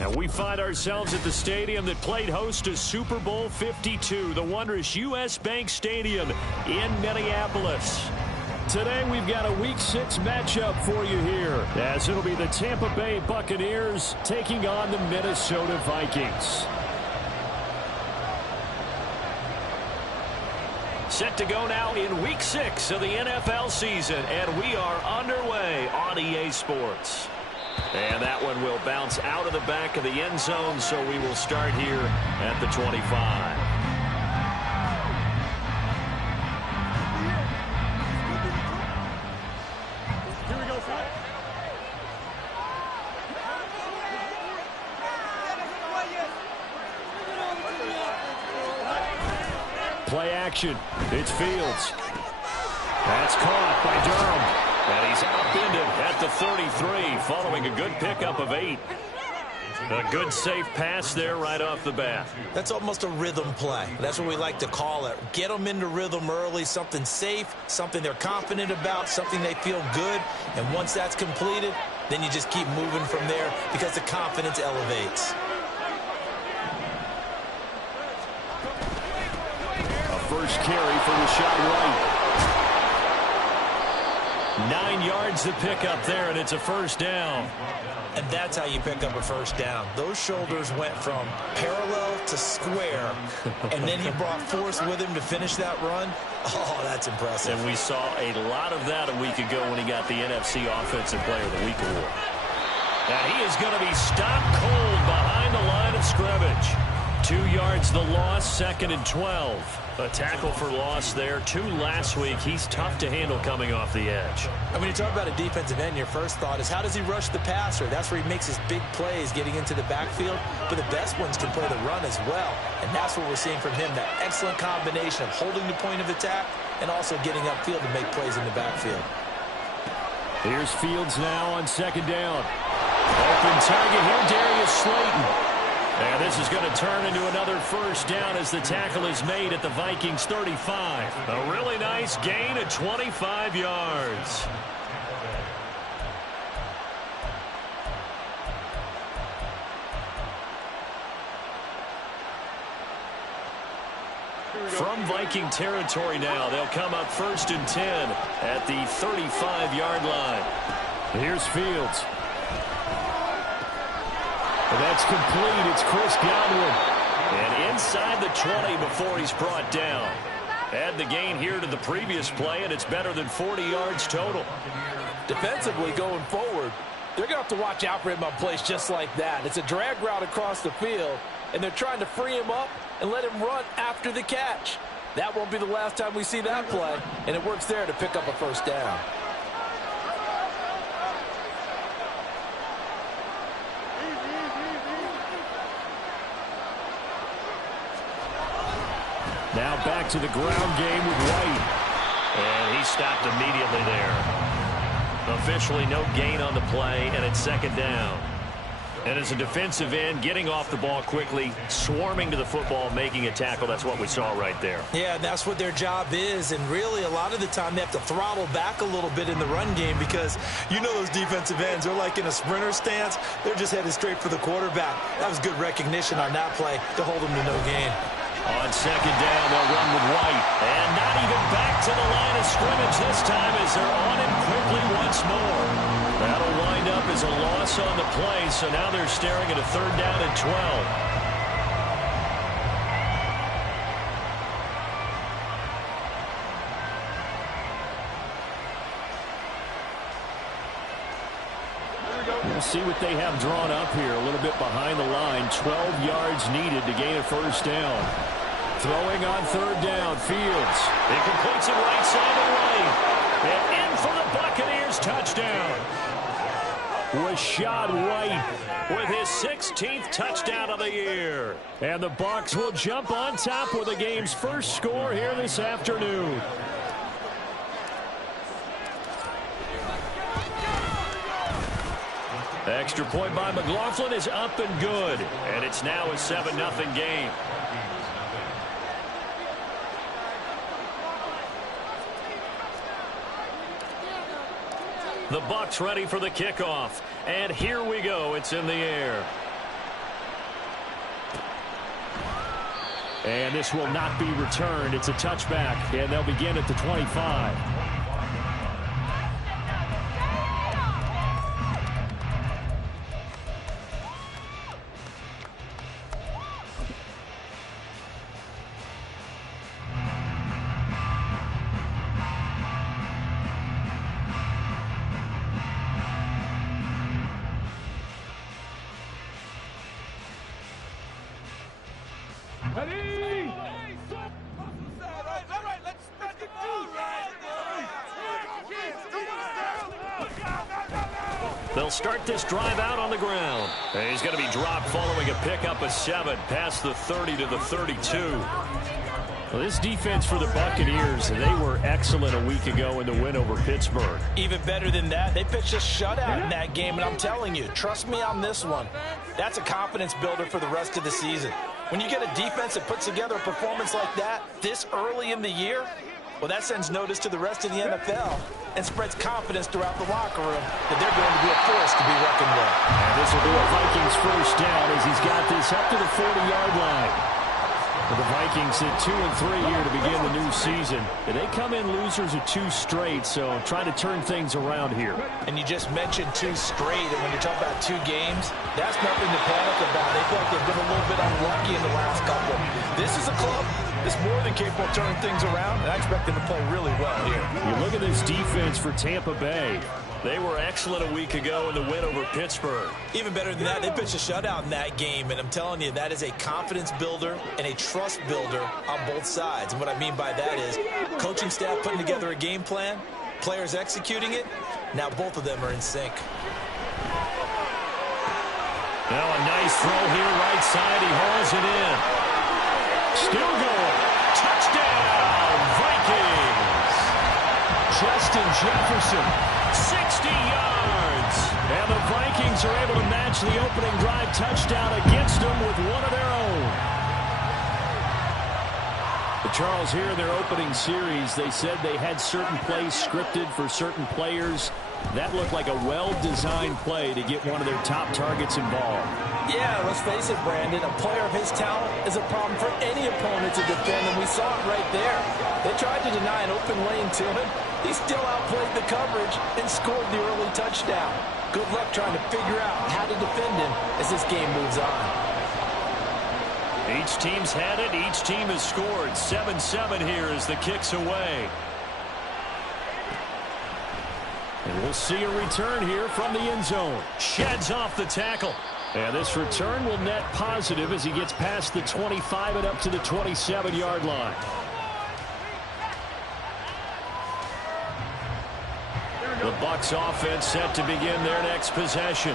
And we find ourselves at the stadium that played host to Super Bowl 52, the wondrous U.S. Bank Stadium in Minneapolis. Today we've got a Week 6 matchup for you here, as it'll be the Tampa Bay Buccaneers taking on the Minnesota Vikings. Set to go now in Week 6 of the NFL season, and we are underway on EA Sports. And that one will bounce out of the back of the end zone, so we will start here at the 25. Here we go, Play action. It's Fields. That's caught by Durham. And he's upended at the 33 following a good pickup of 8. A good safe pass there right off the bat. That's almost a rhythm play. That's what we like to call it. Get them into rhythm early, something safe, something they're confident about, something they feel good. And once that's completed, then you just keep moving from there because the confidence elevates. A first carry for Rashad White. 9 yards to pick up there, and it's a first down. And that's how you pick up a first down. Those shoulders went from parallel to square, and then he brought force with him to finish that run. Oh, that's impressive. And we saw a lot of that a week ago when he got the NFC Offensive Player of the Week award. And he is going to be stopped cold behind the line of scrimmage. 2 yards the loss, 2nd and 12. A tackle for loss there. 2 last week. He's tough to handle coming off the edge. And when you talk about a defensive end, your first thought is how does he rush the passer? That's where he makes his big plays getting into the backfield. But the best ones can play the run as well. And that's what we're seeing from him, that excellent combination of holding the point of attack and also getting upfield to make plays in the backfield. Here's Fields now on 2nd down. Open target here, Darius Slayton. And this is going to turn into another first down as the tackle is made at the Vikings 35. A really nice gain of 25 yards. From Viking territory now, they'll come up 1st and 10 at the 35-yard line. Here's Fields. That's complete. It's Chris Godwin. And inside the 20 before he's brought down. Add the gain here to the previous play, and it's better than 40 yards total. Defensively going forward, they're going to have to watch out for him on plays just like that. It's a drag route across the field, and they're trying to free him up and let him run after the catch. That won't be the last time we see that play, and it works there to pick up a first down. Now back to the ground game with White. And he stopped immediately there. Officially no gain on the play, and it's 2nd down. And as a defensive end, getting off the ball quickly, swarming to the football, making a tackle, that's what we saw right there. Yeah, that's what their job is, and really a lot of the time they have to throttle back a little bit in the run game because you know those defensive ends, they're like in a sprinter stance. They're just headed straight for the quarterback. That was good recognition on that play to hold them to no gain. On 2nd down, they'll run with White. And not even back to the line of scrimmage this time as they're on him quickly once more. That'll wind up as a loss on the play, so now they're staring at a 3rd down and 12. We'll see what they have drawn up here. A little bit behind the line. 12 yards needed to gain a first down. Throwing on 3rd down, Fields. He completes it right side of the lane. And in for the Buccaneers touchdown. Rashad White with his 16th touchdown of the year. And the Bucs will jump on top with the game's first score here this afternoon. Extra point by McLaughlin is up and good. And it's now a 7-0 game. The Bucs ready for the kickoff. And here we go. It's in the air. And this will not be returned. It's a touchback, and they'll begin at the 25. They'll start this drive out on the ground. And he's going to be dropped following a pickup of 7 past the 30 to the 32. Well, this defense for the Buccaneers, they were excellent a week ago in the win over Pittsburgh. Even better than that, they pitched a shutout in that game, and I'm telling you, trust me on this one. That's a confidence builder for the rest of the season. When you get a defense that puts together a performance like that this early in the year, well, that sends notice to the rest of the NFL and spreads confidence throughout the locker room that they're going to be a force to be reckoned with. And this will be a Vikings first down as he's got this up to the 40-yard line. The Vikings at 2-3 here to begin the new season. And they come in losers of 2 straight, so trying to turn things around here. And you just mentioned 2 straight, and when you're talking about 2 games, that's nothing to panic about. They feel like they've been a little bit unlucky in the last couple. This is a club that's more than capable of turning things around, and I expect them to play really well here. You look at this defense for Tampa Bay. They were excellent a week ago in the win over Pittsburgh. Even better than that, they pitched a shutout in that game, and I'm telling you, that is a confidence builder and a trust builder on both sides. And what I mean by that is coaching staff putting together a game plan, players executing it. Now both of them are in sync. Now a nice throw here, right side. He hauls it in. Still going. Touchdown, Vikings. Justin Jefferson, 60 yards. And the Vikings are able to match the opening drive touchdown against them with one of their own. But Charles, here in their opening series, they said they had certain plays scripted for certain players. That looked like a well-designed play to get one of their top targets involved. Yeah, let's face it, Brandon. A player of his talent is a problem for any opponent to defend, and we saw it right there. They tried to deny an open lane to him. He still outplayed the coverage and scored the early touchdown. Good luck trying to figure out how to defend him as this game moves on. Each team's had it. Each team has scored. 7-7 here as the kick's away. And we'll see a return here from the end zone. Sheds off the tackle. And this return will net positive as he gets past the 25 and up to the 27-yard line. The Bucs offense set to begin their next possession.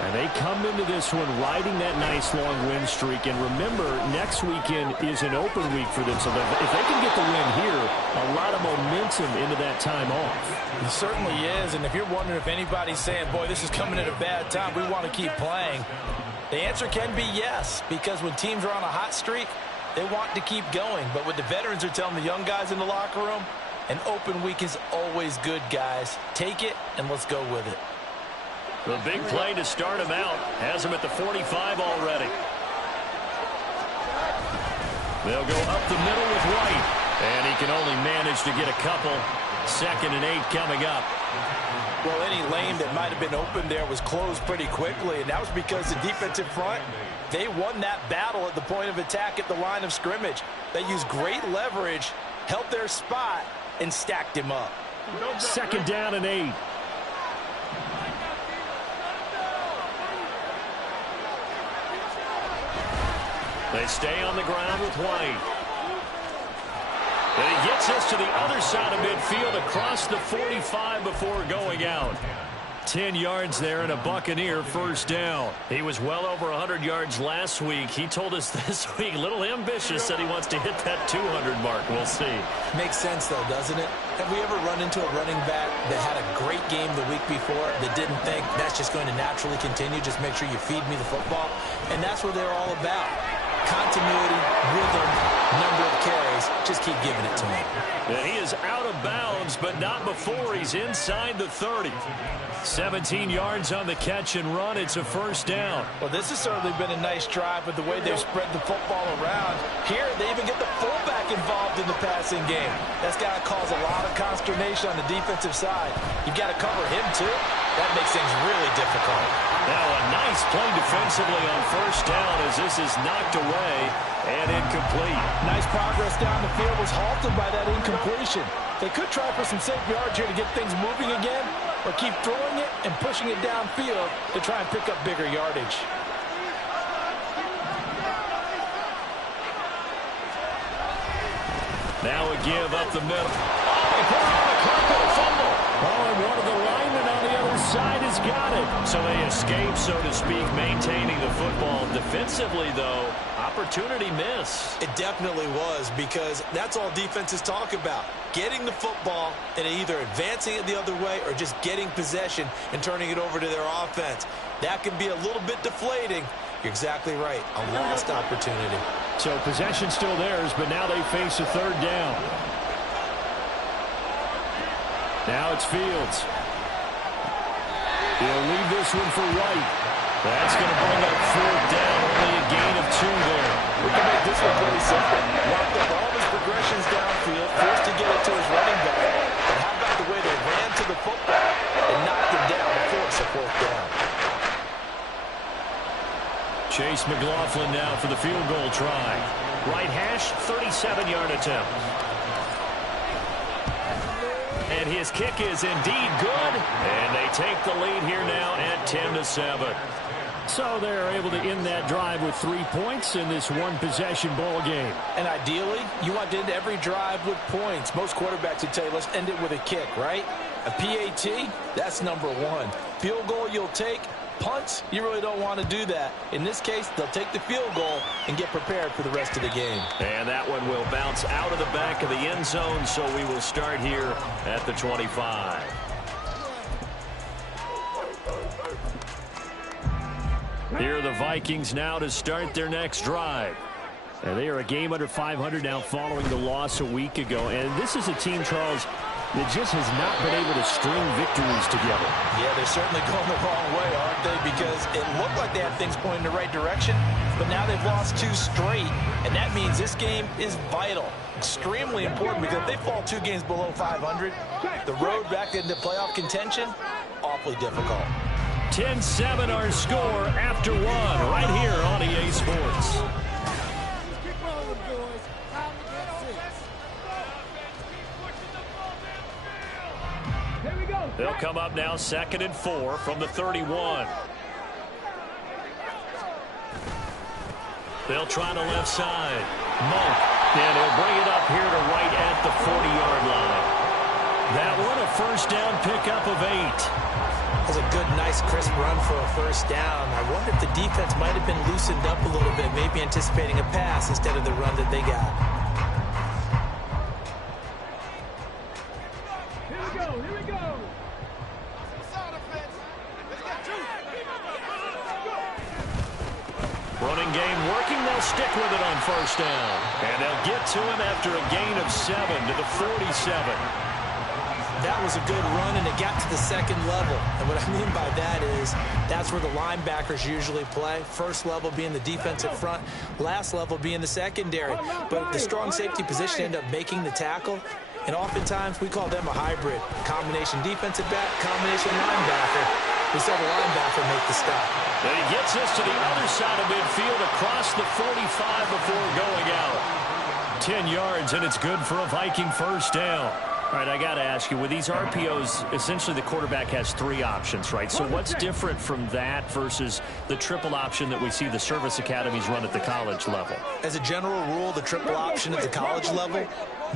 And they come into this one riding that nice long win streak. And remember, next weekend is an open week for them. So if they can get the win here, a lot of momentum into that time off. It certainly is. And if you're wondering if anybody's saying, boy, this is coming at a bad time, we want to keep playing, the answer can be yes. Because when teams are on a hot streak, they want to keep going. But what the veterans are telling the young guys in the locker room, an open week is always good, guys. Take it, and let's go with it. The big play to start him out has him at the 45 already. They'll go up the middle with White. And he can only manage to get a couple. 2nd and 8 coming up. Well, any lane that might have been open there was closed pretty quickly, and that was because the defensive front, they won that battle at the point of attack at the line of scrimmage. They used great leverage, held their spot, and stacked him up. 2nd down and 8. They stay on the ground with White. And he gets us to the other side of midfield across the 45 before going out. 10 yards there and a Buccaneer first down. He was well over 100 yards last week. He told us this week, a little ambitious, that he wants to hit that 200 mark. We'll see. Makes sense, though, doesn't it? Have we ever run into a running back that had a great game the week before that didn't think that's just going to naturally continue? Just make sure you feed me the football. And that's what they're all about. Continuity, rhythm, number of carries. Just keep giving it to him. And he is out of bounds, but not before he's inside the 30. 17 yards on the catch and run. It's a first down. Well, this has certainly been a nice drive with the way they've spread the football around. Here, they even get the fullback involved in the passing game. That's got to cause a lot of consternation on the defensive side. You've got to cover him, too. That makes things really difficult. Now a nice play defensively on first down as this is knocked away and incomplete. Nice progress down the field was halted by that incompletion. They could try for some safe yards here to get things moving again, or keep throwing it and pushing it downfield to try and pick up bigger yardage. Now a give up the middle. Oh, he put it on the carpet, a fumble. Oh, and one of the linemen on the other side has got it. So they escape, so to speak, maintaining the football. Defensively, though, opportunity miss. It definitely was, because that's all defenses talk about. Getting the football and either advancing it the other way or just getting possession and turning it over to their offense. That can be a little bit deflating. You're exactly right. A lost opportunity. So possession still theirs, but now they face a third down. Now it's Fields. He'll leave this one for White. That's going to bring up fourth down. Only a gain of 2 there. We can make this one pretty simple. Locked up all his progressions downfield, forced to get it to his running back. But how about the way they ran to the football and knocked him down to force a fourth down? Chase McLaughlin now for the field goal try. Right hash, 37-yard attempt. And his kick is indeed good. And they take the lead here now at 10-7. So they're able to end that drive with 3 points in this one-possession ball game. And ideally, you want to end every drive with points. Most quarterbacks would tell you, let's end it with a kick, right? A PAT, that's number 1. Field goal you'll take. Punts, you really don't want to do that. In this case, they'll take the field goal and get prepared for the rest of the game. And that one will bounce out of the back of the end zone, so we will start here at the 25. Here are the Vikings now to start their next drive. And they are a game under 500 now following the loss a week ago. And this is a team, Charles, that just has not been able to string victories together. Yeah, they're certainly going the wrong way, aren't they? Because it looked like they had things pointing in the right direction, but now they've lost 2 straight, and that means this game is vital. Extremely important, because if they fall 2 games below 500, the road back into playoff contention, awfully difficult. 10-7 our score after 1 right here on EA Sports. They'll come up now 2nd and 4 from the 31. They'll try the left side. Monk, and he'll bring it up here to right at the 40-yard line. That one a first down pickup of 8. That was a good, nice, crisp run for a first down. I wonder if the defense might have been loosened up a little bit, maybe anticipating a pass instead of the run that they got. Here we go. Running game working. They'll stick with it on first down. And they'll get to him after a gain of 7 to the 47. That was a good run, and it got to the second level. And what I mean by that is that's where the linebackers usually play. First level being the defensive front, last level being the secondary. But the strong safety position ended up making the tackle. And oftentimes we call them a hybrid. Combination defensive back, combination linebacker. We saw the linebacker make the stop. And he gets us to the other side of midfield across the 45 before going out. 10 yards, and it's good for a Viking first down. All right, I got to ask you, with these RPOs, essentially the quarterback has 3 options, right? So what's different from that versus the triple option that we see the service academies run at the college level? As a general rule, the triple option at the college level,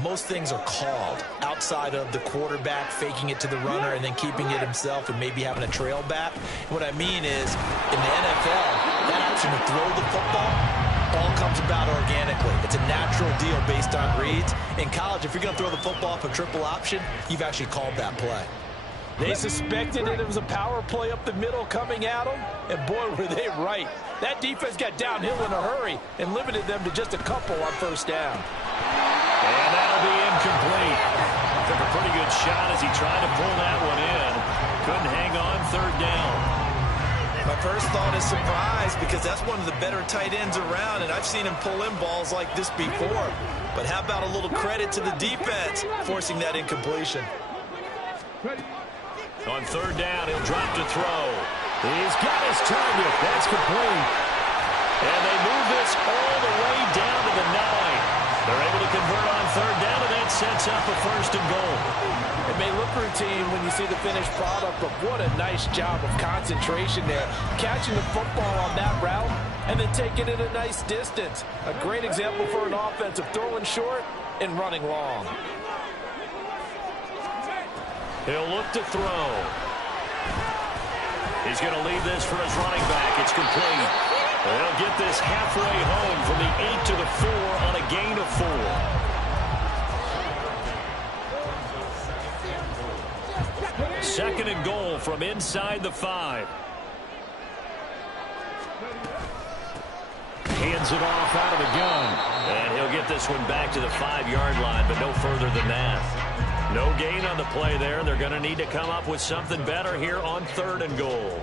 most things are called outside of the quarterback faking it to the runner and then keeping it himself and maybe having a trail back. What I mean is, in the NFL, that option to throw the football all comes about organically. It's a natural deal based on reads. In college, if you're going to throw the football off a triple option, you've actually called that play. They suspected it was a power play up the middle coming at them, and boy, were they right. That defense got downhill in a hurry and limited them to just a couple on first down. And that'll be incomplete. Took a pretty good shot as he tried to pull that one in. Couldn't hang on third down. My first thought is surprise because that's one of the better tight ends around, and I've seen him pull in balls like this before. But how about a little credit to the defense forcing that incompletion? On third down, he'll drop to throw. He's got his target. That's complete. And they move this all the way down to the 9. They're able to convert on third down, and that sets up a first and goal. It may look routine when you see the finished product, but what a nice job of concentration there. Catching the football on that route and then taking it a nice distance. A great example for an offensive throwing short and running long. He'll look to throw. He's going to leave this for his running back. It's complete. They'll get this halfway home from the 8 to the 4 on a gain of 4. Second and goal from inside the 5. Hands it off out of the gun. And he'll get this one back to the 5-yard line, but no further than that. No gain on the play there. They're going to need to come up with something better here on third and goal.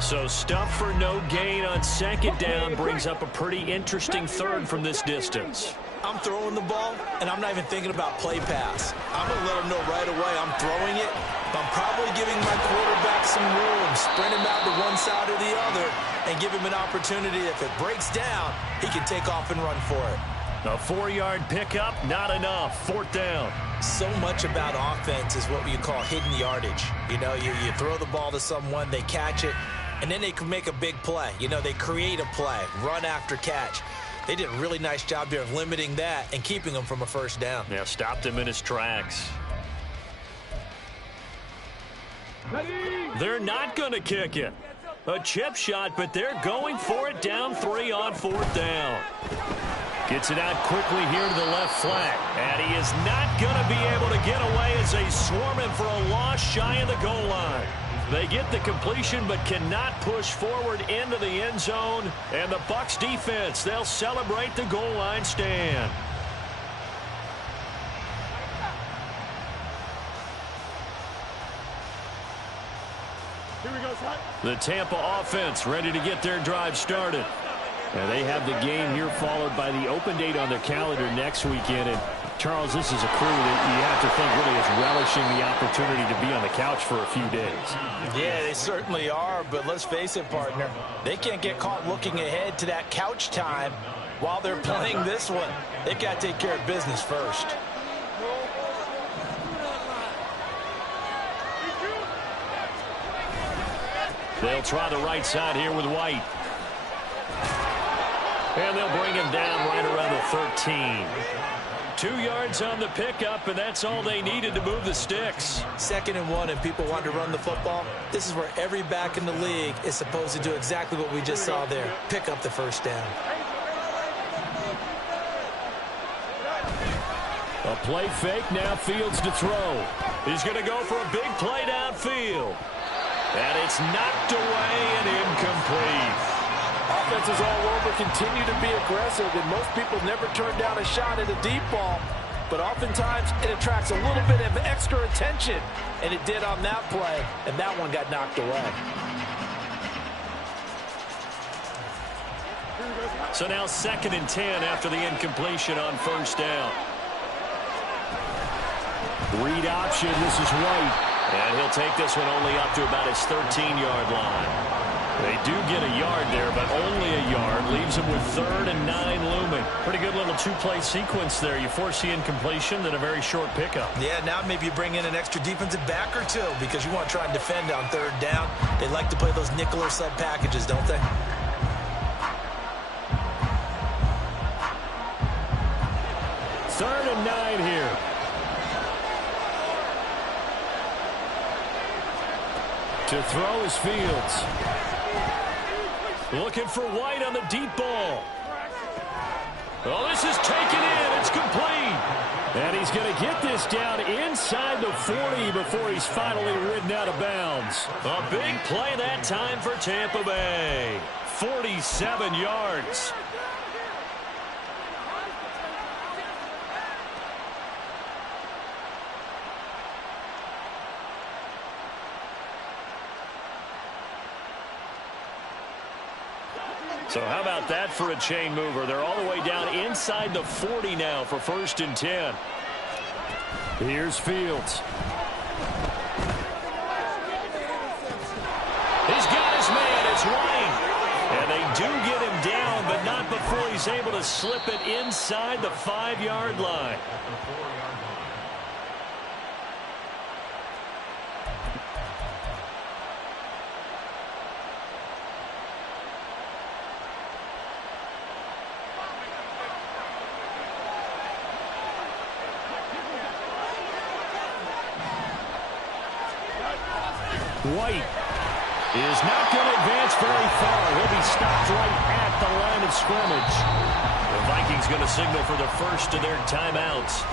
So stuff for no gain on second down brings up a pretty interesting third from this distance. I'm throwing the ball, and I'm not even thinking about play pass. I'm going to let him know right away I'm throwing it, but I'm probably giving my quarterback some room, sprint him out to one side or the other, and give him an opportunity. If it breaks down, he can take off and run for it. A 4-yard pickup, not enough. Fourth down. So much about offense is what you call hidden yardage. You know, you throw the ball to someone, they catch it, and then they can make a big play. You know, they create a play, run after catch. They did a really nice job there of limiting that and keeping him from a first down. Yeah, stopped him in his tracks. They're not going to kick it. A chip shot, but they're going for it down 3 on fourth down. Gets it out quickly here to the left flank. And he is not going to be able to get away as they swarm him for a loss shy of the goal line. They get the completion but cannot push forward into the end zone. And the Bucs defense, they'll celebrate the goal line stand. Here we go, Scott. The Tampa offense ready to get their drive started. And they have the game here followed by the open date on their calendar next weekend. And Charles, this is a crew that you have to think really is relishing the opportunity to be on the couch for a few days. Yeah, they certainly are, but let's face it, partner. They can't get caught looking ahead to that couch time while they're playing this one. They've got to take care of business first. They'll try the right side here with White. And they'll bring him down right around the 13. 2 yards on the pickup, and that's all they needed to move the sticks. 2nd and 1, and people want to run the football. This is where every back in the league is supposed to do exactly what we just saw there. Pick up the first down. A play fake, now Fields to throw. He's going to go for a big play downfield. And it's knocked away and incomplete. Offenses all over continue to be aggressive, and most people never turn down a shot at a deep ball. But oftentimes, it attracts a little bit of extra attention, and it did on that play, and that one got knocked away. So now 2nd and 10 after the incompletion on first down. Read option, this is White. And he'll take this one only up to about his 13-yard line. They do get a yard there, but only a yard. Leaves them with 3rd and 9 looming. Pretty good little 2-play sequence there. You force the incompletion, then a very short pickup. Yeah, now maybe you bring in an extra defensive back or two because you want to try and defend on 3rd down. They like to play those nickel or sub packages, don't they? 3rd and 9 here. To throw is Fields. Looking for White on the deep ball. Oh, this is taken in. It's complete. And he's going to get this down inside the 40 before he's finally ridden out of bounds. A big play that time for Tampa Bay. 47 yards. So how about that for a chain mover? They're all the way down inside the 40 now for 1st and 10. Here's Fields. He's got his man. It's White. And they do get him down, but not before he's able to slip it inside the 5-yard line. White is not going to advance very far. He'll be stopped right at the line of scrimmage. The Vikings going to signal for the first of their timeouts.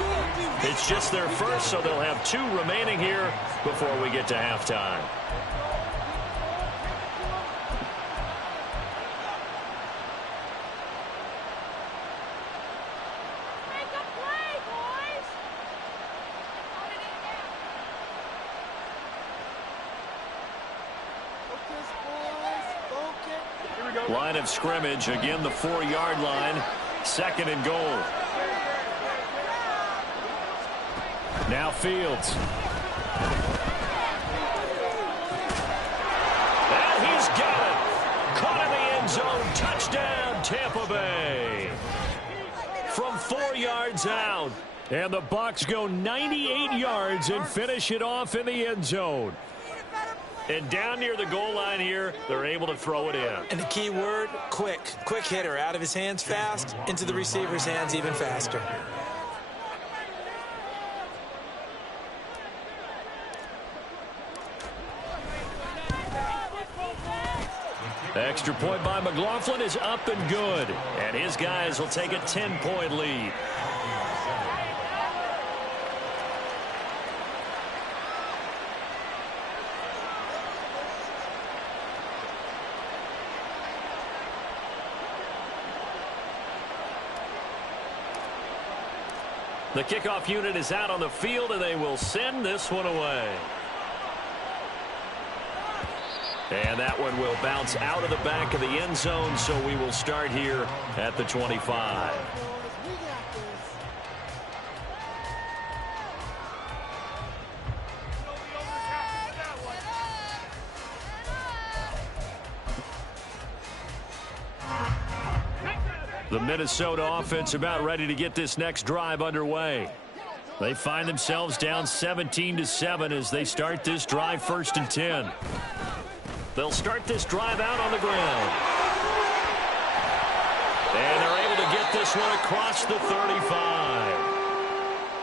It's just their first, so they'll have 2 remaining here before we get to halftime. Line of scrimmage, again the 4-yard line, 2nd and goal. Now Fields. And he's got it. Caught in the end zone. Touchdown, Tampa Bay. From 4 yards out. And the Bucs go 98 yards and finish it off in the end zone. And down near the goal line here, they're able to throw it in. And the key word, quick. Quick hitter. Out of his hands fast, into the receiver's hands even faster. Extra point by McLaughlin is up and good. And his guys will take a 10-point lead. The kickoff unit is out on the field, and they will send this one away. And that one will bounce out of the back of the end zone, so we will start here at the 25. The Minnesota offense about ready to get this next drive underway. They find themselves down 17-7 as they start this drive 1st and 10. They'll start this drive out on the ground. And they're able to get this one across the 35.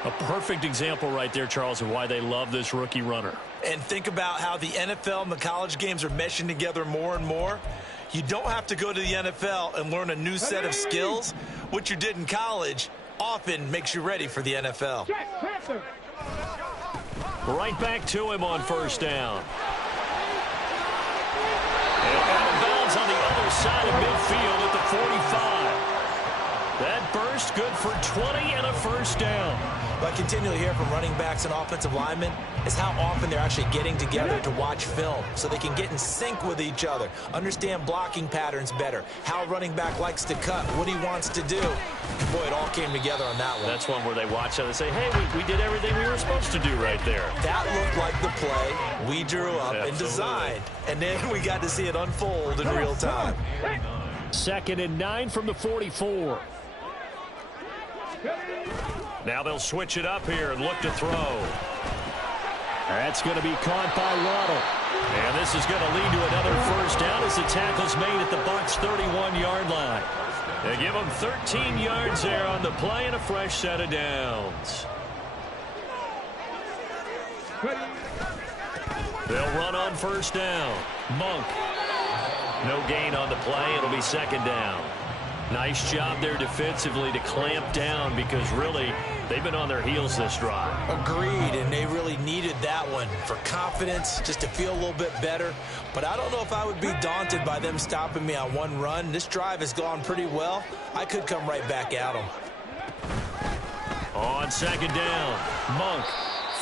A perfect example right there, Charles, of why they love this rookie runner. And think about how the NFL and the college games are meshing together more and more. You don't have to go to the NFL and learn a new set of skills. What you did in college often makes you ready for the NFL. Right back to him on 1st down. And out of bounds on the other side of midfield at the 45. That burst good for 20 and a 1st down. What I continually hear from running backs and offensive linemen is how often they're actually getting together to watch film so they can get in sync with each other, understand blocking patterns better, how running back likes to cut, what he wants to do. Boy, it all came together on that one. That's one where they watch it and say, hey, we did everything we were supposed to do right there. That looked like the play we drew up and designed, and then we got to see it unfold in real time. 2nd and 9 from the 44. Now they'll switch it up here and look to throw. That's going to be caught by Waddle. And this is going to lead to another 1st down as the tackle's made at the Bucs' 31-yard line. They give them 13 yards there on the play and a fresh set of downs. They'll run on first down. Monk. No gain on the play. It'll be second down. Nice job there defensively to clamp down because really they've been on their heels this drive. Agreed, and they really needed that one for confidence, just to feel a little bit better. But I don't know if I would be daunted by them stopping me on one run. This drive has gone pretty well. I could come right back at them. On second down, Monk.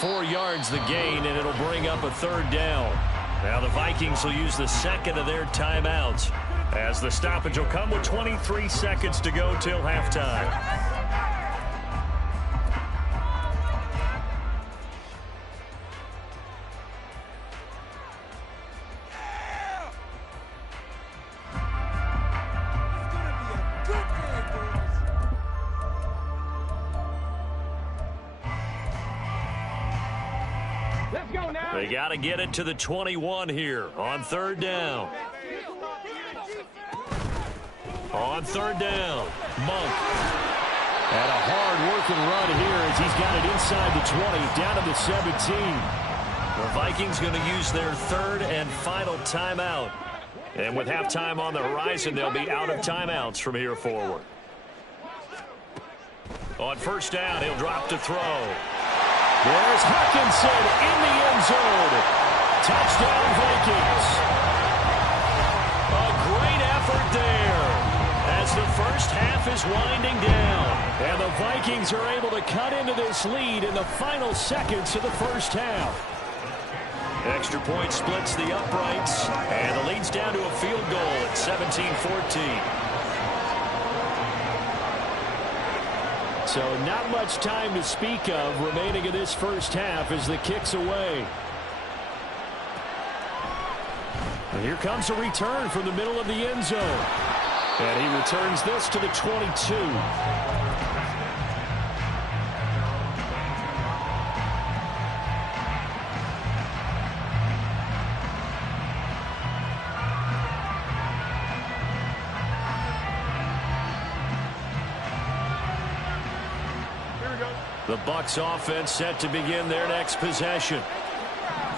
4 yards the gain, and it'll bring up a third down. Now the Vikings will use the second of their timeouts as the stoppage will come with 23 seconds to go till halftime. They got to get it to the 21 here on third down. On third down, Monk. And a hard-working run here as he's got it inside the 20, down to the 17. The Vikings going to use their third and final timeout. And with halftime on the horizon, they'll be out of timeouts from here forward. On first down, he'll drop to throw. There's Hutchinson in the end zone. Touchdown, Vikings. A great effort there as the first half is winding down. And the Vikings are able to cut into this lead in the final seconds of the first half. Extra point splits the uprights, and the lead's down to a field goal at 17-14. So not much time to speak of remaining in this first half as the kick's away. And here comes a return from the middle of the end zone. And he returns this to the 22. The Bucs offense set to begin their next possession.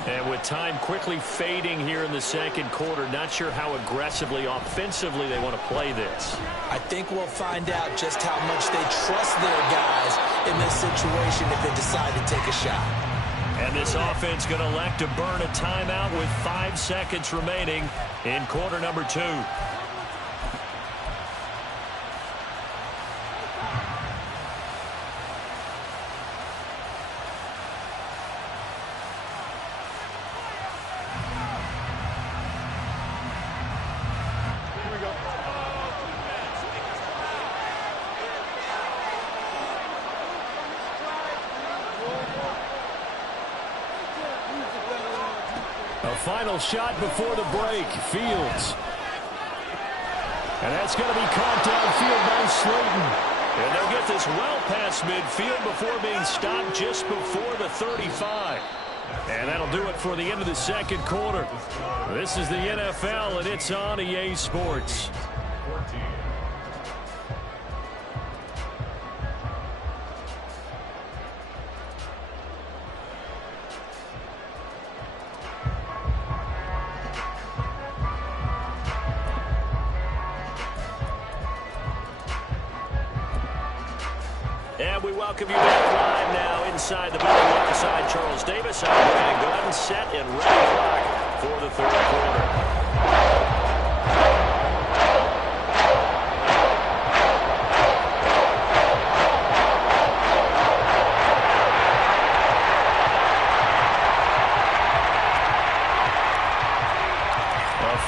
And with time quickly fading here in the second quarter, not sure how aggressively, offensively they want to play this. I think we'll find out just how much they trust their guys in this situation if they decide to take a shot. And this offense going to elect to burn a timeout with 5 seconds remaining in quarter number 2. Final shot before the break. Fields. And that's going to be caught downfield by Slayton. And they'll get this well past midfield before being stopped just before the 35. And that'll do it for the end of the second quarter. This is the NFL, and it's on EA Sports. And we welcome you back live now inside the building alongside Charles Davis. I'm Brandon Gordon, set and ready to rock for the third quarter.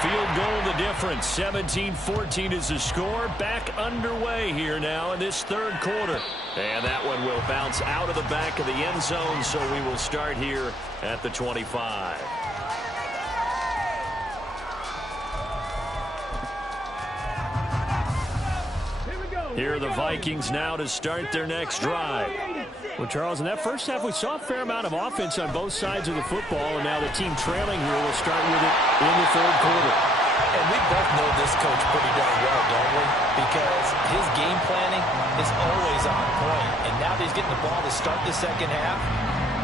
Field goal the difference. 17-14 is the score. Back underway here now in this third quarter. And that one will bounce out of the back of the end zone, so we will start here at the 25. Here are the Vikings now to start their next drive. Well, Charles, in that first half, we saw a fair amount of offense on both sides of the football, and now the team trailing here will start with it in the third quarter. And we both know this coach pretty darn well, don't we? Because his game planning is always on point. And now that he's getting the ball to start the second half,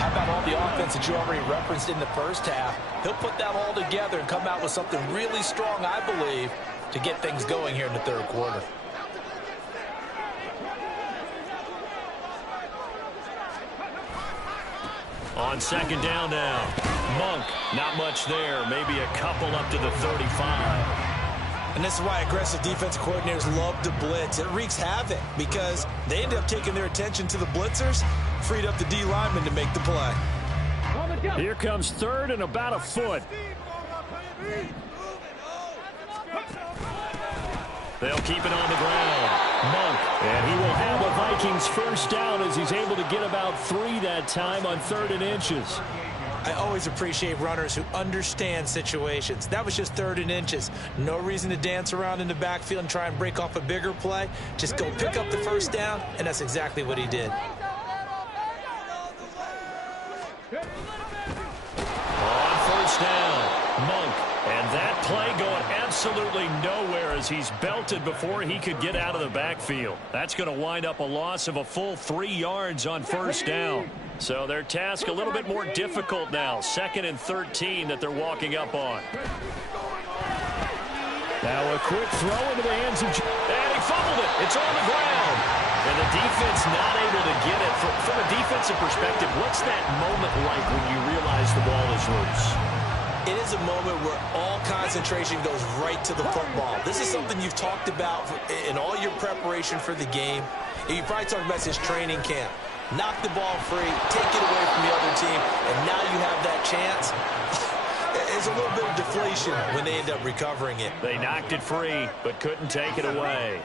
how about all the offense that you already referenced in the first half? He'll put that all together and come out with something really strong, I believe, to get things going here in the third quarter. On second down now, Monk, not much there, maybe a couple up to the 35. And this is why aggressive defensive coordinators love to blitz. It wreaks havoc because they end up taking their attention to the blitzers, freed up the D lineman to make the play. Here comes third and about a foot. They'll keep it on the ground. Monk, and he will have a Vikings first down as he's able to get about 3 that time on 3rd and inches. I always appreciate runners who understand situations. That was just 3rd and inches. No reason to dance around in the backfield and try and break off a bigger play. Just go pick up the first down, and that's exactly what he did. On first down, Monk, and that play going absolutely nowhere as he's belted before he could get out of the backfield. That's going to wind up a loss of a full 3 yards on first down. So their task a little bit more difficult now. 2nd and 13 that they're walking up on. Now a quick throw into the hands of... And he fumbled it. It's on the ground. And the defense not able to get it. From a defensive perspective, what's that moment like when you realize the ball is loose? It is a moment where all concentration goes right to the football. This is something you've talked about in all your preparation for the game. And you probably talked about this training camp. Knock the ball free, take it away from the other team, and now you have that chance. There's a little bit of deflation when they end up recovering it. They knocked it free, but couldn't take it away.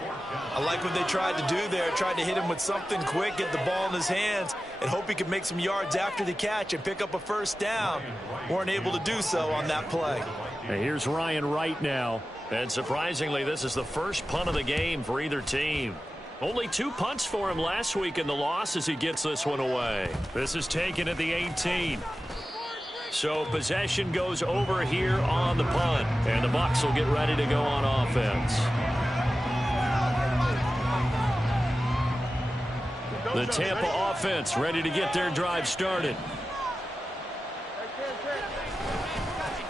I like what they tried to do there. Tried to hit him with something quick, get the ball in his hands, and hope he could make some yards after the catch and pick up a first down. Weren't able to do so on that play. And here's Ryan Wright now. And surprisingly, this is the first punt of the game for either team. Only 2 punts for him last week in the loss as he gets this one away. This is taken at the 18. So possession goes over here on the punt. And the Bucs will get ready to go on offense. The Tampa offense ready to get their drive started.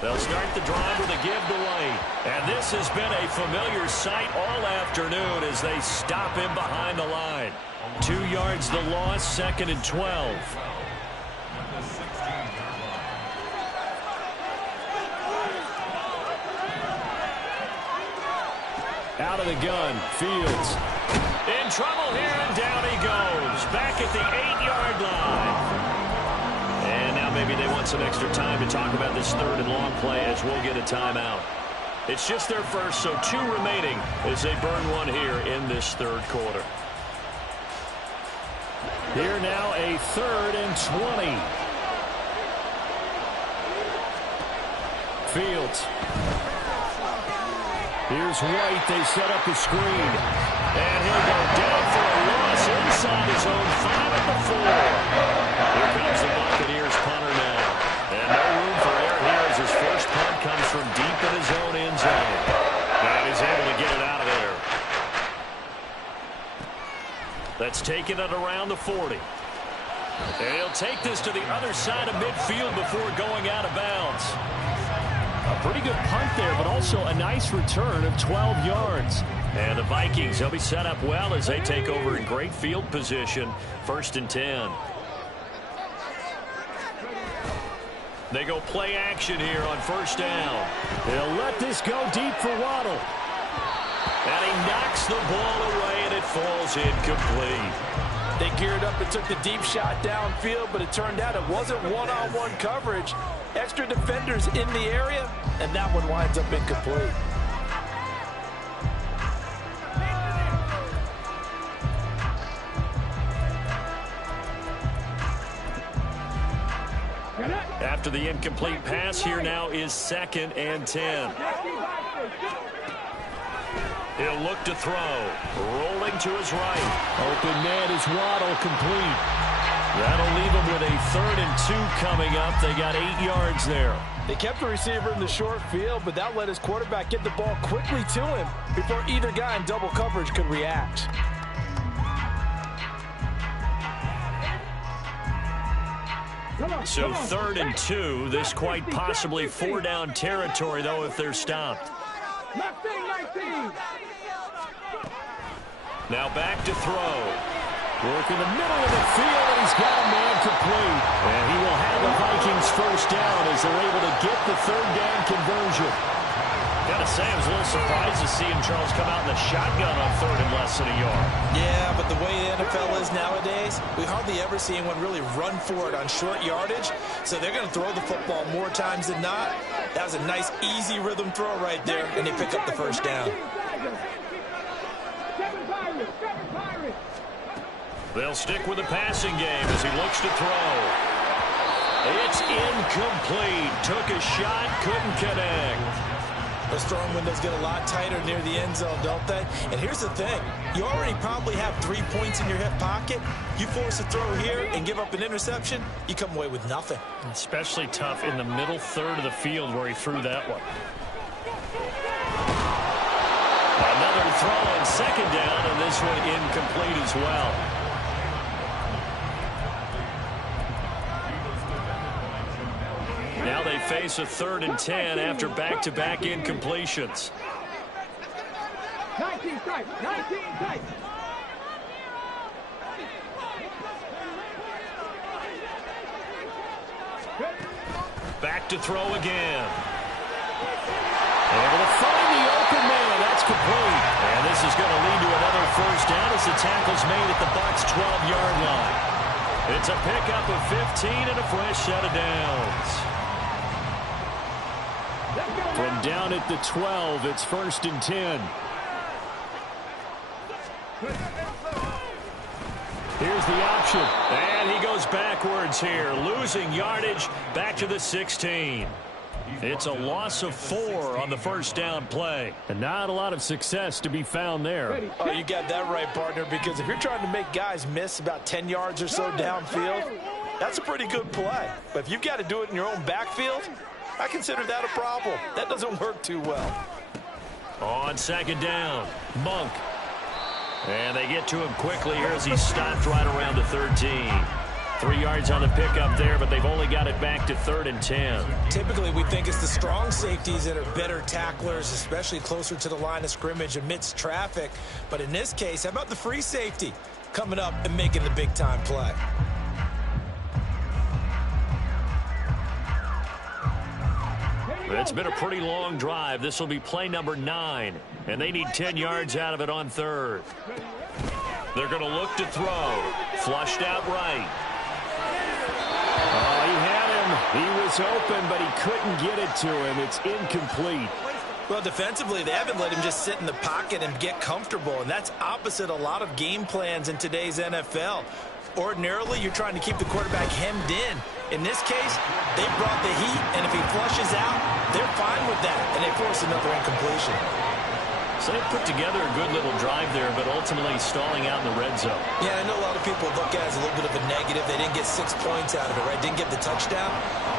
They'll start the drive with a give to White. And this has been a familiar sight all afternoon as they stop him behind the line. 2 yards the loss, 2nd and 12. Out of the gun, Fields. In trouble here, and down he goes. Back at the 8-yard line. And now maybe they want some extra time to talk about this 3rd and long play as we'll get a timeout. It's just their first, so 2 remaining as they burn one here in this 3rd quarter. Here now a 3rd and 20. Fields. Here's White. They set up the screen. And he'll go down for a loss inside his own 5 at the 4. Here comes the Buccaneers punter now. And no room for error here as his first punt comes from deep in his own end zone. And he's able to get it out of there. That's taken it around the 40. And he'll take this to the other side of midfield before going out of bounds. A pretty good punt there, but also a nice return of 12 yards. And the Vikings, they'll be set up well as they take over in great field position. 1st and 10. They go play action here on first down. They'll let this go deep for Waddle. And he knocks the ball away, and it falls incomplete. They geared up and took the deep shot downfield, but it turned out it wasn't one-on-one coverage. Extra defenders in the area, and that one winds up incomplete. After the incomplete pass, here now is 2nd and 10. He'll look to throw. Rolling to his right. Open man is Waddle, complete. That'll leave them with a 3rd and 2 coming up. They got 8 yards there. They kept the receiver in the short field, but that let his quarterback get the ball quickly to him before either guy in double coverage could react. So 3rd and 2. This quite possibly 4-down territory, though, if they're stopped. Now back to throw. Work in the middle of the field, and he's got a man complete. And he will have the Vikings first down as they're able to get the 3rd down conversion. Gotta say, I was a little surprised to see him, Charles, come out in the shotgun on 3rd and less than a yard. Yeah, but the way the NFL is nowadays, we hardly ever see anyone really run for it on short yardage. So they're going to throw the football more times than not. That was a nice, easy rhythm throw right there, and they pick up the first down. They'll stick with the passing game as he looks to throw. It's incomplete. Took a shot, couldn't connect. Those throwing windows get a lot tighter near the end zone, don't they? And here's the thing. You already probably have 3 points in your hip pocket. You force a throw here and give up an interception, you come away with nothing. Especially tough in the middle 3rd of the field where he threw that one. Another throw on 2nd down, and this one incomplete as well. Now they face a 3rd and 10 after back-to-back incompletions. 19 tight, 19 tight. Back to throw again. Able to find the open man. That's complete. And this is going to lead to another first down as the tackle's made at the Bucs' 12-yard line. It's a pickup of 15 and a fresh set of downs. From down at the 12, it's 1st and 10. Here's the option. And he goes backwards here, losing yardage back to the 16. It's a loss of 4 on the first down play. And not a lot of success to be found there. Oh, you got that right, partner, because if you're trying to make guys miss about 10 yards or so downfield, that's a pretty good play. But if you've got to do it in your own backfield, I consider that a problem. That doesn't work too well. On 2nd down, Monk. And they get to him quickly here as he's stopped right around the 13. 3 yards on the pickup there, but they've only got it back to 3rd and 10. Typically, we think it's the strong safeties that are better tacklers, especially closer to the line of scrimmage amidst traffic. But in this case, how about the free safety coming up and making the big-time play? It's been a pretty long drive. This will be play number 9, and they need 10 yards out of it on 3rd. They're going to look to throw. Flushed out right. Oh, he had him. He was open, but he couldn't get it to him. It's incomplete. Well, defensively, they haven't let him just sit in the pocket and get comfortable, and that's opposite a lot of game plans in today's NFL. Ordinarily, you're trying to keep the quarterback hemmed in. In this case, they brought the heat, and if he flushes out, they're fine with that, and they force another incompletion. So they put together a good little drive there, but ultimately stalling out in the red zone. Yeah, I know a lot of people look at it as a little bit of a negative. They didn't get 6 points out of it, right? Didn't get the touchdown.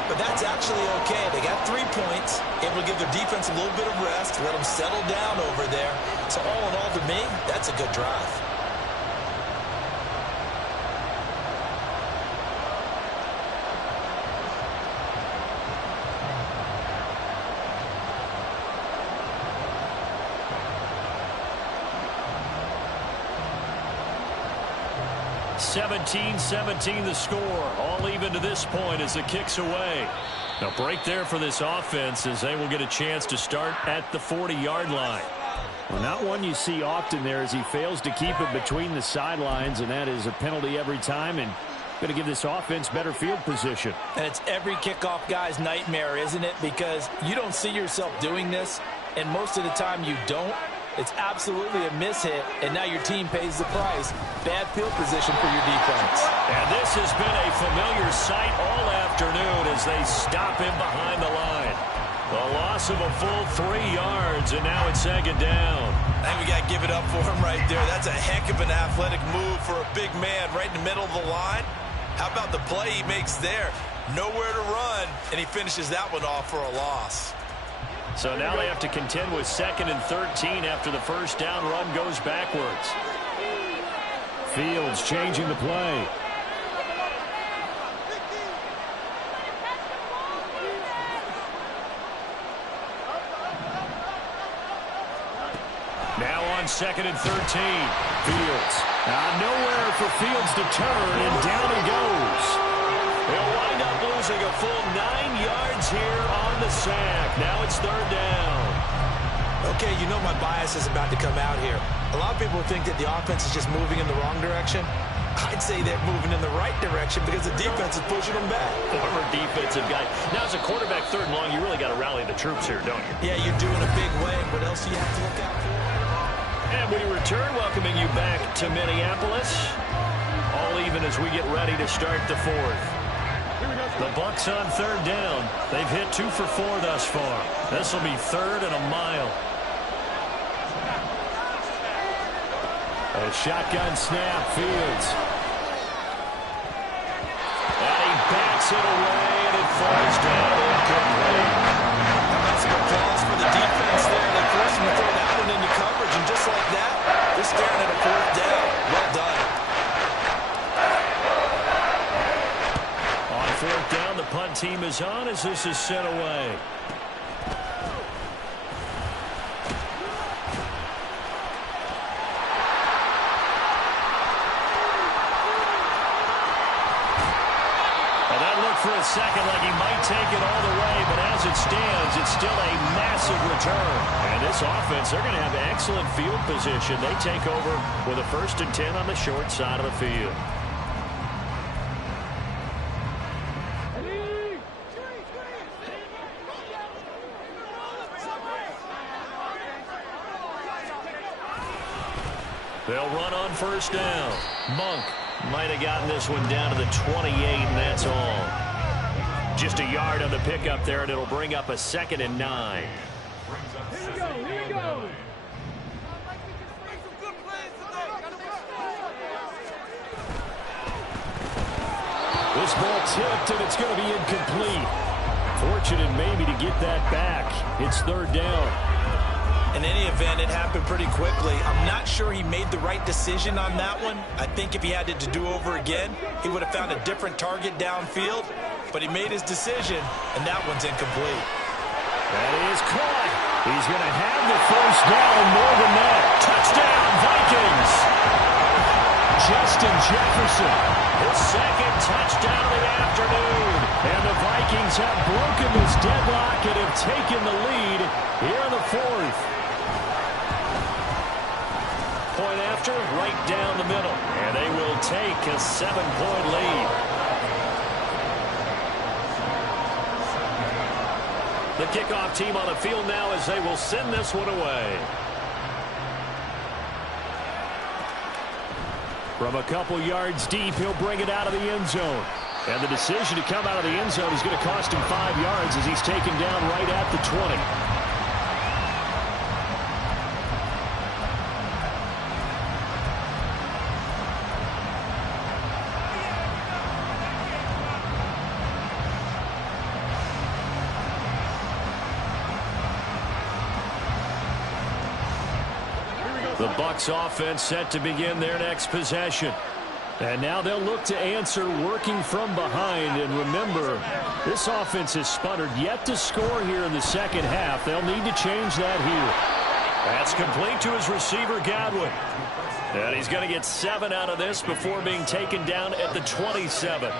But that's actually okay. They got 3 points, able to give their defense a little bit of rest, let them settle down over there. So all in all, to me, that's a good drive. (17-17) the score. All even to this point as the kick's away. A break there for this offense as they will get a chance to start at the 40-yard line. Well, not one you see often there as he fails to keep it between the sidelines, and that is a penalty every time, and going to give this offense better field position. And it's every kickoff guy's nightmare, isn't it? Because you don't see yourself doing this, and most of the time you don't. It's absolutely a mishit, and now your team pays the price. Bad field position for your defense. And this has been a familiar sight all afternoon as they stop him behind the line. A loss of a full 3 yards, and now it's 2nd down. I think we got to give it up for him right there. That's a heck of an athletic move for a big man right in the middle of the line. How about the play he makes there? Nowhere to run, and he finishes that one off for a loss. So now they have to contend with 2nd and 13 after the first down run goes backwards. Fields changing the play. Now on 2nd and 13. Fields. Nowhere for Fields to turn, and down he goes. He'll wind up losing a full 9 yards here on the sack. Now it's 3rd down. Okay, you know my bias is about to come out here. A lot of people think that the offense is just moving in the wrong direction. I'd say they're moving in the right direction because the defense is pushing them back. Former defensive guy. Now, as a quarterback 3rd and long, you really got to rally the troops here, don't you? Yeah, you're doing a big way. What else do you have to look out for? And we return, welcoming you back to Minneapolis. All even as we get ready to start the 4th. The Bucs on 3rd down. They've hit 2 for 4 thus far. This will be 3rd and a mile. A shotgun snap, Fields. And he bats it away, and it falls down incomplete. That's some applause for the defense there. They forced him to throw that one into coverage, and just like that, they're staring at a 4th down. Well done. On 4th down, the punt team is on as this is sent away. For a second like he might take it all the way, but as it stands, it's still a massive return. And this offense, they're going to have excellent field position. They take over with a 1st and 10 on the short side of the field. They'll run on 1st down. Monk might have gotten this one down to the 28, and that's all. Just a yard on the pickup there, and it'll bring up a 2nd and 9. Here we go, here we go. This ball tipped, and it's going to be incomplete. Fortunate maybe to get that back. It's 3rd down. In any event, it happened pretty quickly. I'm not sure he made the right decision on that one. I think if he had it to do over again, he would have found a different target downfield. But he made his decision, and that one's incomplete. That is caught. He's going to have the 1st down, more than that. Touchdown, Vikings! Justin Jefferson. His 2nd touchdown of the afternoon. And the Vikings have broken this deadlock and have taken the lead here in the 4th. Point after, right down the middle. And they will take a 7-point lead. The kickoff team on the field now as they will send this one away. From a couple yards deep, he'll bring it out of the end zone. And the decision to come out of the end zone is going to cost him 5 yards as he's taken down right at the 20. The Bucs offense set to begin their next possession. And now they'll look to answer working from behind. And remember, this offense has sputtered yet to score here in the 2nd half. They'll need to change that here. That's complete to his receiver, Godwin. And he's going to get 7 out of this before being taken down at the 27.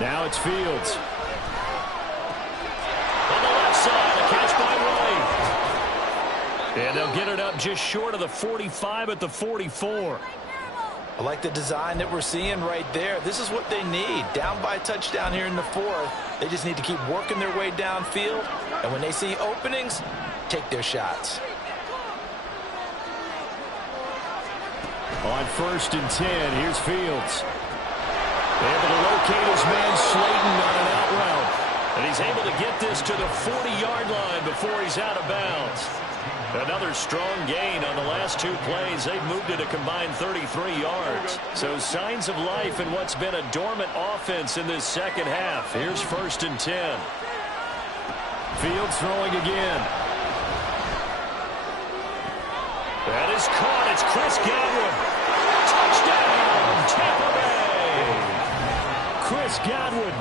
Now it's Fields. On the left side, a catch by White. And they'll get it up just short of the 45 at the 44. I like the design that we're seeing right there. This is what they need. Down by a touchdown here in the 4th. They just need to keep working their way downfield. And when they see openings, take their shots. On 1st and 10, here's Fields. Able to locate his man Slayton on an out route. And he's able to get this to the 40-yard line before he's out of bounds. Another strong gain on the last 2 plays. They've moved it a combined 33 yards. So signs of life in what's been a dormant offense in this second half. Here's 1st and 10. Fields throwing again. That is caught. It's Chris Godwin. Touchdown, Tampa Bay. Chris Godwin,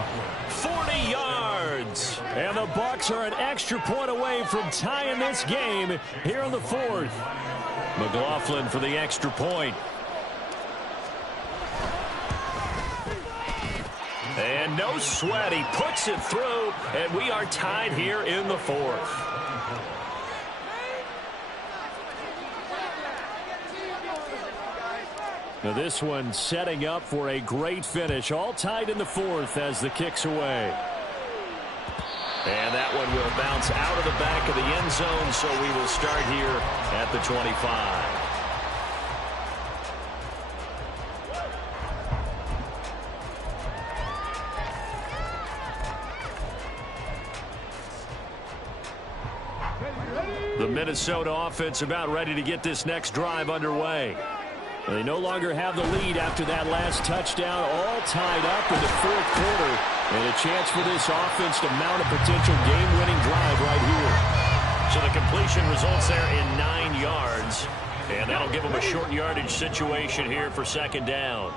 40 yards. And the Bucs are an extra point away from tying this game here in the 4th. McLaughlin for the extra point. And no sweat. He puts it through, and we are tied here in the 4th. Now this one setting up for a great finish. All tied in the 4th as the kick's away. And that one will bounce out of the back of the end zone, so we will start here at the 25. The Minnesota offense about ready to get this next drive underway. They no longer have the lead after that last touchdown, all tied up in the 4th quarter. And a chance for this offense to mount a potential game-winning drive right here. So the completion results there in 9 yards. And that'll give them a short yardage situation here for 2nd down.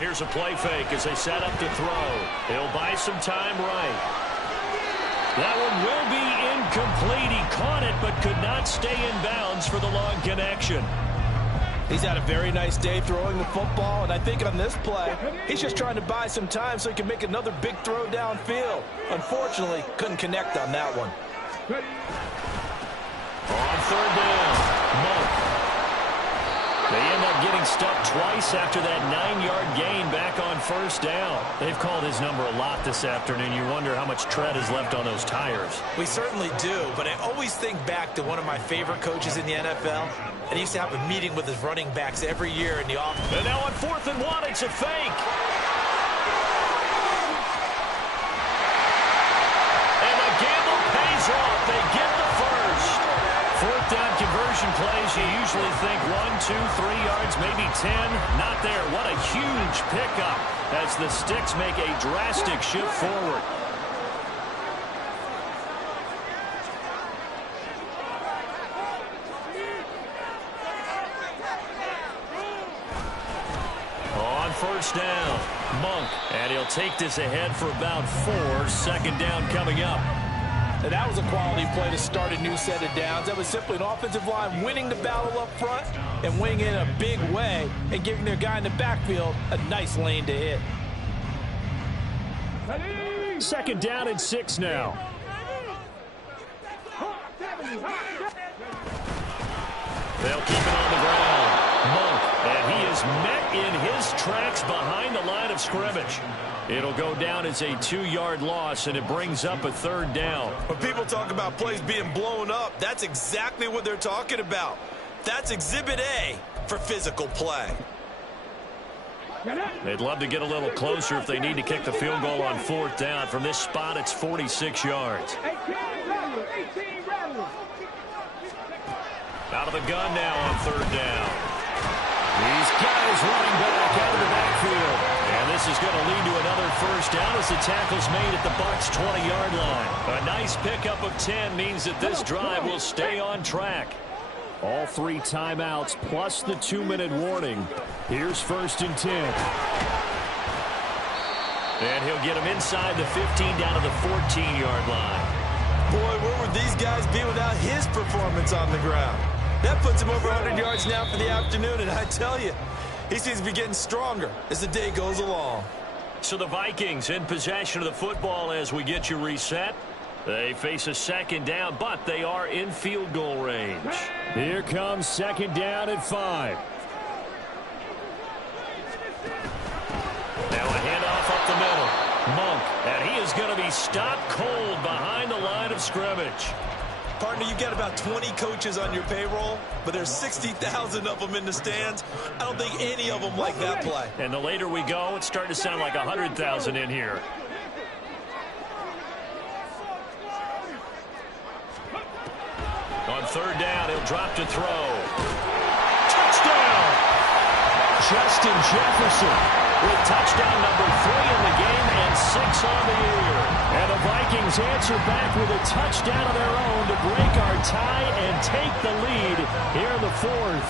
Here's a play fake as they set up to throw. He'll buy some time right. That one will be incomplete. He caught it but could not stay in bounds for the long connection. He's had a very nice day throwing the football, and I think on this play, he's just trying to buy some time so he can make another big throw downfield. Unfortunately, couldn't connect on that one. On 3rd down, Monk. They end up getting stuck twice after that 9-yard gain back on 1st down. They've called his number a lot this afternoon. You wonder how much tread is left on those tires. We certainly do, but I always think back to one of my favorite coaches in the NFL. And he used to have a meeting with his running backs every year in the office. And now on 4th and 1, it's a fake. And the gamble pays off. They get the first. 4th down conversion plays, you usually think 1, 2, 3 yards, maybe 10. Not there. What a huge pickup as the Sticks make a drastic shift forward. On 1st down, Monk, and he'll take this ahead for about 4. 2nd down coming up. And that was a quality play to start a new set of downs. That was simply an offensive line winning the battle up front and winning in a big way and giving their guy in the backfield a nice lane to hit. 2nd down and 6 now. They'll keep it on the ground. Monk, and he is met in his tracks behind the line of scrimmage. It'll go down as a 2-yard loss, and it brings up a 3rd down. When people talk about plays being blown up, that's exactly what they're talking about. That's Exhibit A for physical play. They'd love to get a little closer if they need to kick the field goal on 4th down. From this spot, it's 46 yards. Out of the gun now on 3rd down. These guys running back out of the backfield. And this is going to lead to another 1st down as the tackle's made at the Bucs' 20-yard line. A nice pickup of 10 means that this drive will stay on track. All 3 timeouts plus the 2-minute warning. Here's 1st and 10. And he'll get him inside the 15 down to the 14-yard line. Boy, where would these guys be without his performance on the ground? That puts him over 100 yards now for the afternoon, and I tell you, he seems to be getting stronger as the day goes along. So the Vikings in possession of the football as we get you reset. They face a 2nd down, but they are in field goal range. Here comes 2nd down at 5. Now a handoff up the middle. Monk, and he is going to be stopped cold behind the line of scrimmage. Partner, you've got about 20 coaches on your payroll, but there's 60,000 of them in the stands. I don't think any of them like that play. And the later we go, it's starting to sound like 100,000 in here. third down. He'll drop to throw. Touchdown! Justin Jefferson with touchdown number 3 in the game and 6 on the year. And the Vikings answer back with a touchdown of their own to break our tie and take the lead here in the fourth.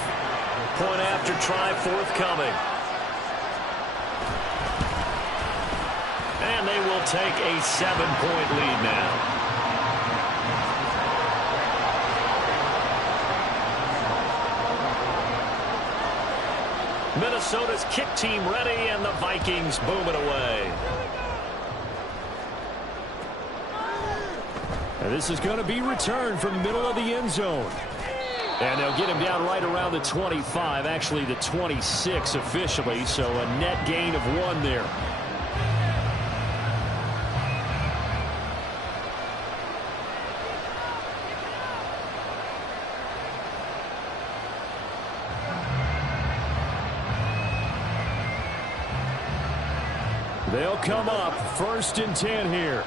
Point after try forthcoming. And they will take a 7-point lead now. Minnesota's kick team ready, and the Vikings boom it away. And this is going to be returned from the middle of the end zone. And they'll get him down right around the 25, actually the 26 officially, so a net gain of 1 there. They'll come up 1st and 10 here.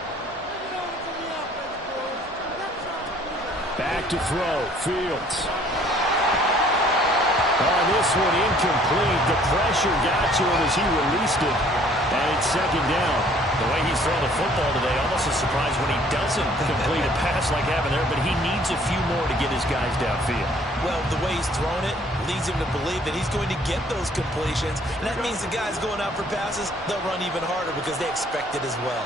Back to throw. Fields. Oh, this one incomplete. The pressure got to him as he released it. And it's 2nd down. The way he's throwing the football today, almost a surprise when he doesn't complete a pass like having there, but he needs a few more to get his guys downfield. Well, the way he's thrown it leads him to believe that he's going to get those completions. And that means the guys going out for passes, they'll run even harder because they expect it as well.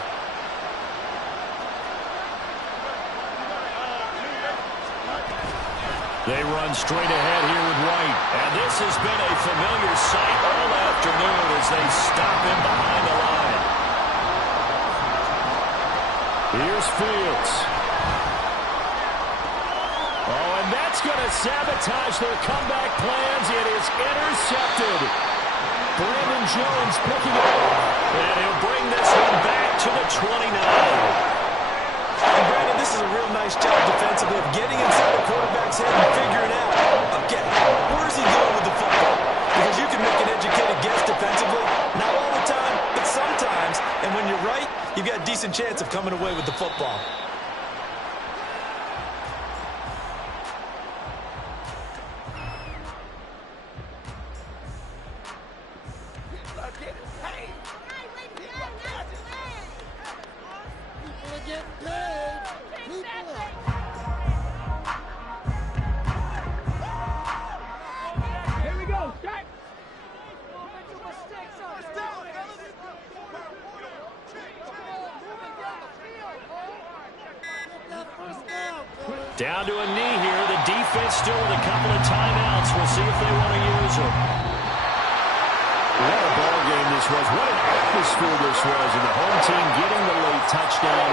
They run straight ahead here with White. And this has been a familiar sight all afternoon as they stop him behind the line. Here's Fields. Oh, and that's going to sabotage their comeback plans. It is intercepted. Brandon Jones picking it up. And he'll bring this one back to the 29. And Brandon, this is a real nice job defensively of getting inside the quarterback's head and figuring out, okay, where's he going with the football? Because you can make an educated guess defensively, not all the time, but sometimes. And when you're right, you've got a decent chance of coming away with the football. Down to a knee here. The defense still with a couple of timeouts. We'll see if they want to use them. What a ball game this was. What an atmosphere this was. And the home team getting the late touchdown,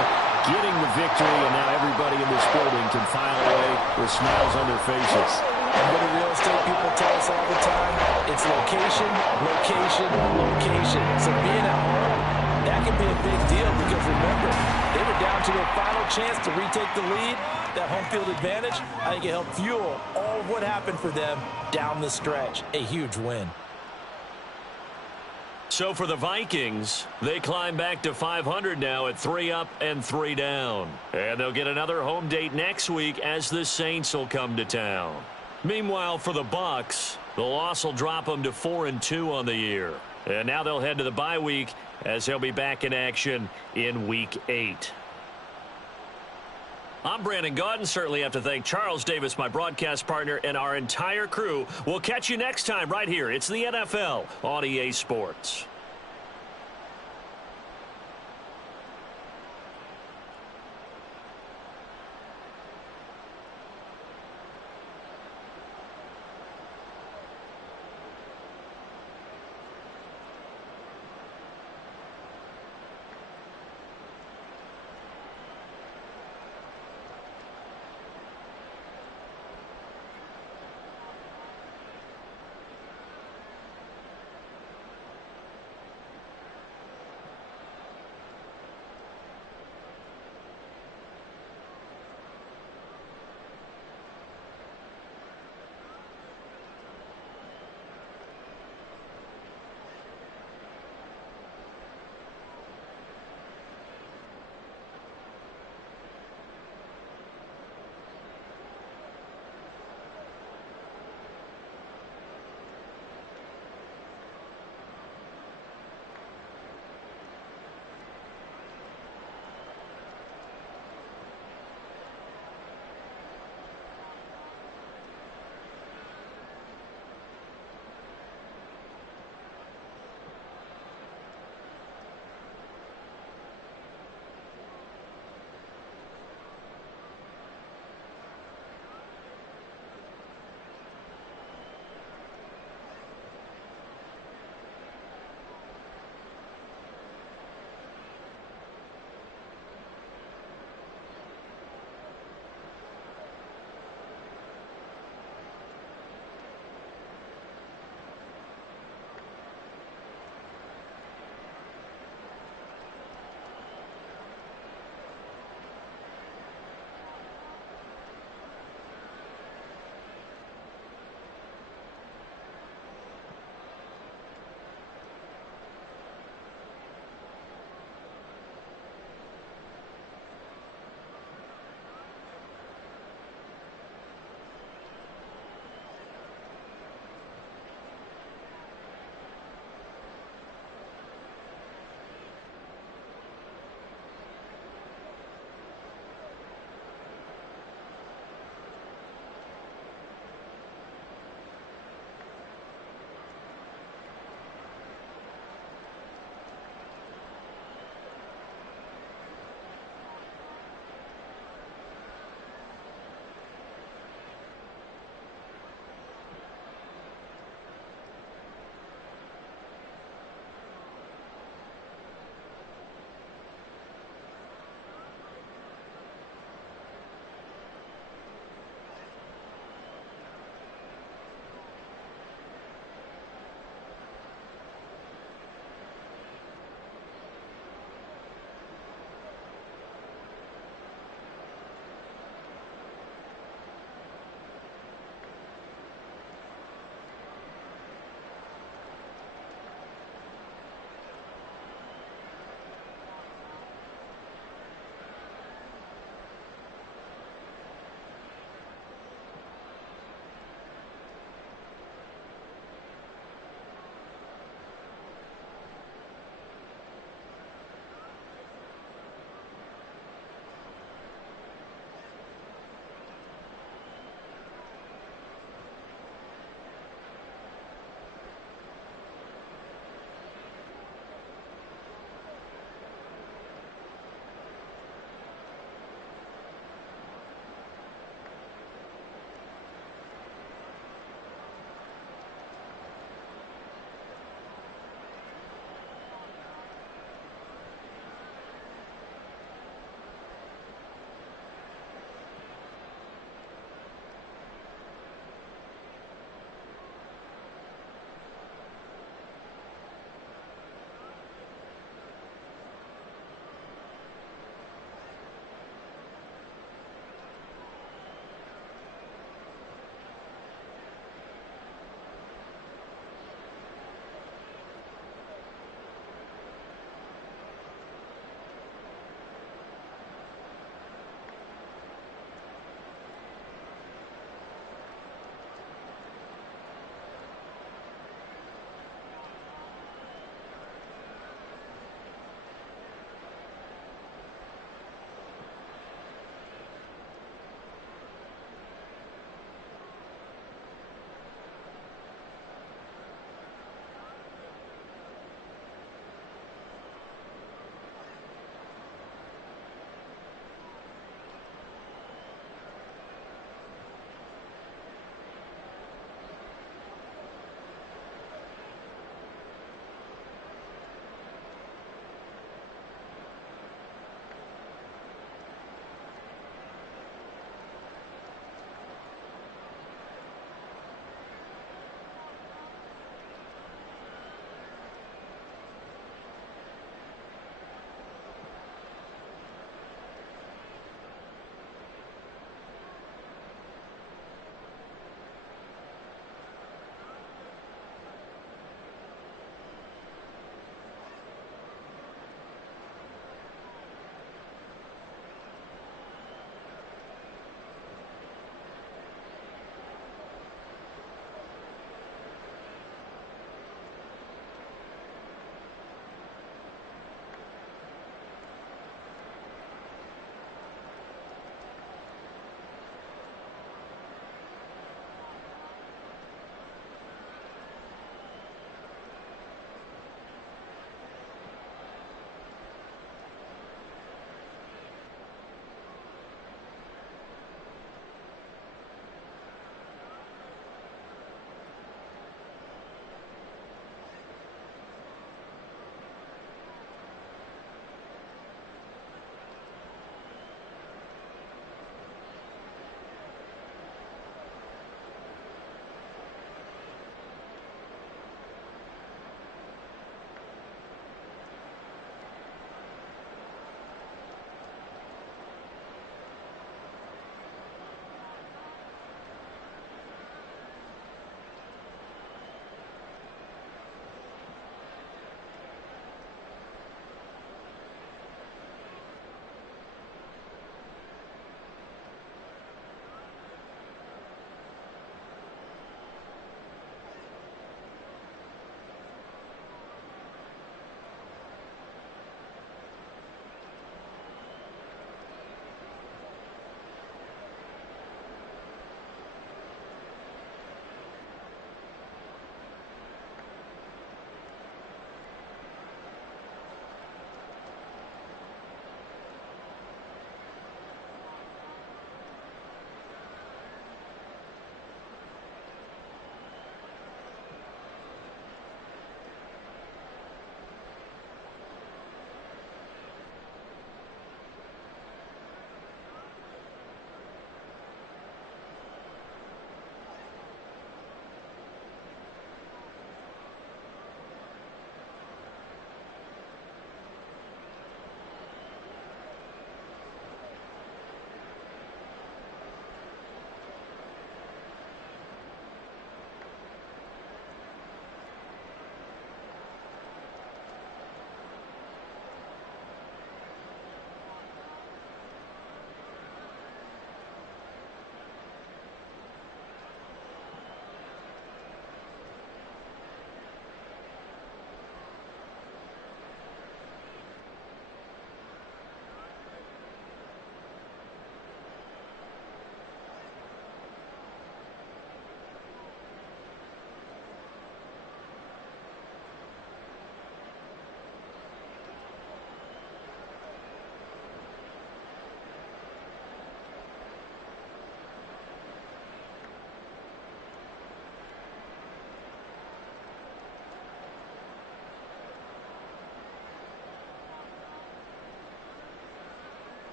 getting the victory, and now everybody in this building can file away with smiles on their faces. And what do real estate people tell us all the time? It's location, location, location. So being at home, that can be a big deal because remember, they were down to their final chance to retake the lead. That home field advantage, I think it helped fuel all of what happened for them down the stretch. A huge win. So for the Vikings, they climb back to 500 now at 3 up and 3 down. And they'll get another home date next week as the Saints will come to town. Meanwhile, for the Bucs, the loss will drop them to 4-2 on the year. And now they'll head to the bye week as they'll be back in action in Week 8. I'm Brandon Gaudin. Certainly have to thank Charles Davis, my broadcast partner, and our entire crew. We'll catch you next time right here. It's the NFL on EA Sports.